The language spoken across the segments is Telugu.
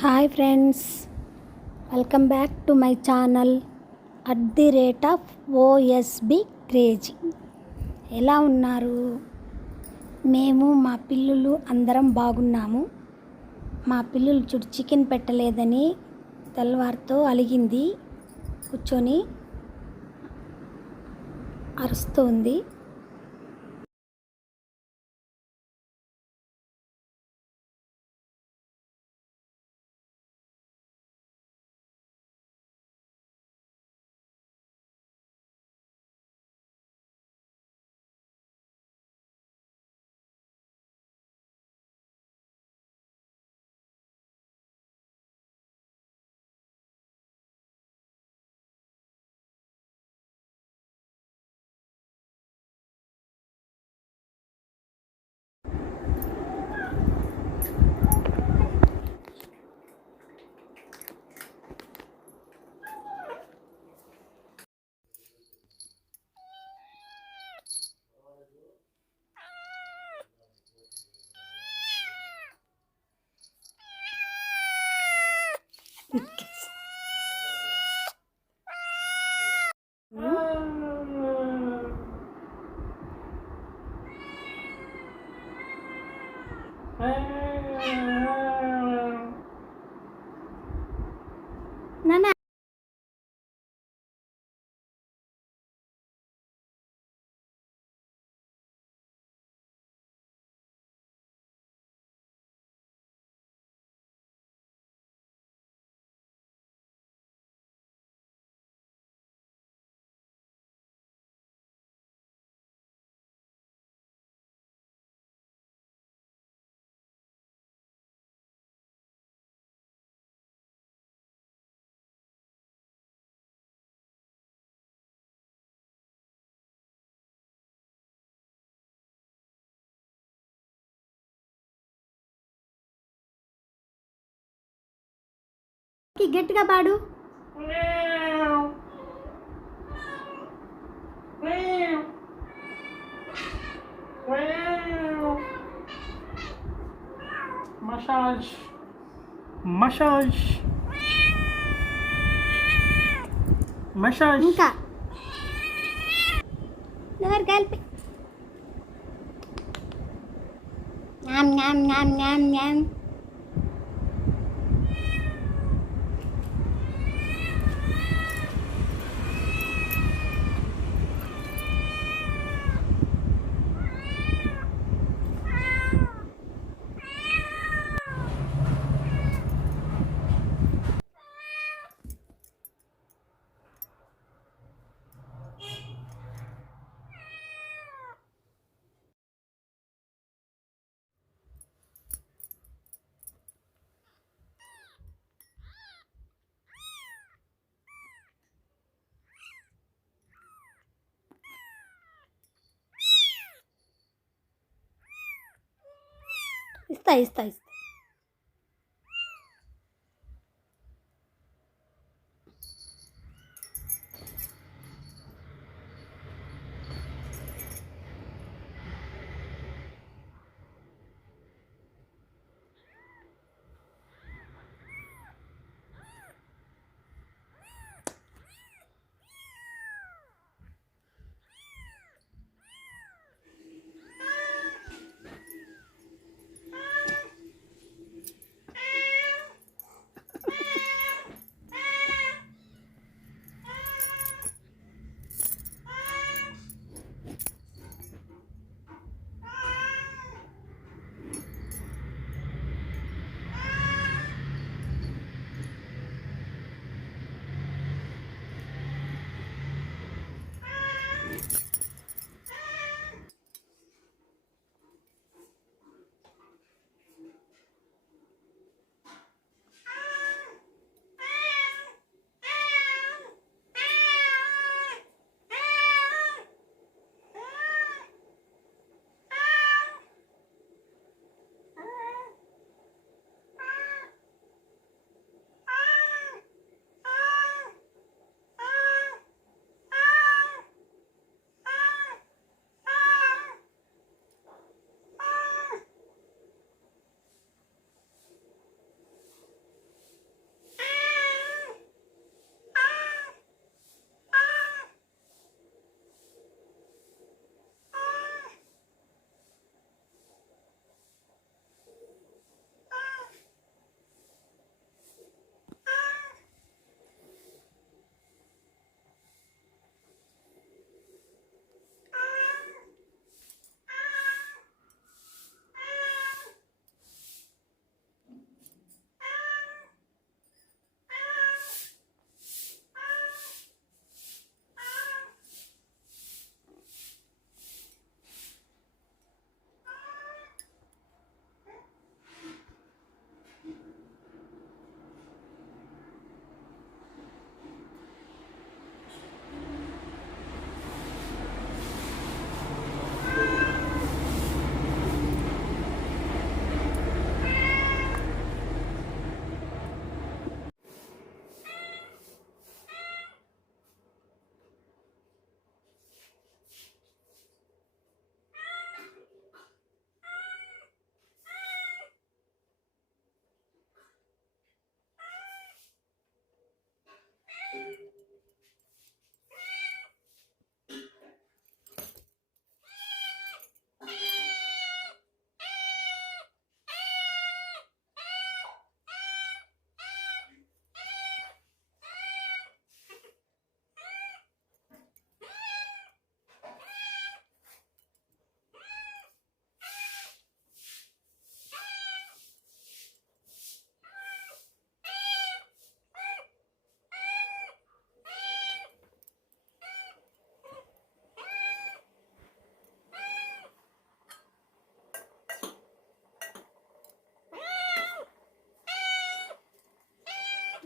Hi friends welcome back to my channel at the rate of OSB crazy. ఎలా ఉన్నారు? మేము మా పిల్లులు అందరం బాగున్నాము. మా పిల్లలు చుట్టూ చికెన్ పెట్టలేదని తెల్లవారితో అలిగింది కూర్చొని అరుస్తుంది. గట్టిగా పాడు Massage. Massage. Massage. ఇంకా నోరు కలిపి NAM NAM NAM NAM NAM Está, está, aí.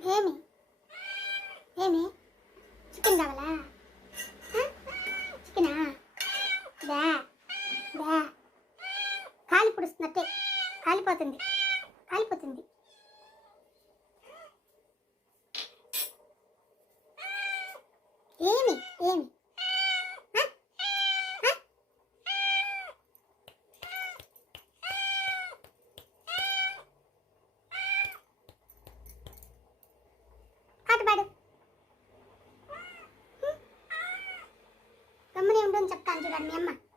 ఏమి? ఏమి? చికెన్ కావాలా? చికెనా? దా దా. కాలి పుడుస్తున్నట్టే కాలిపోతుంది. dan.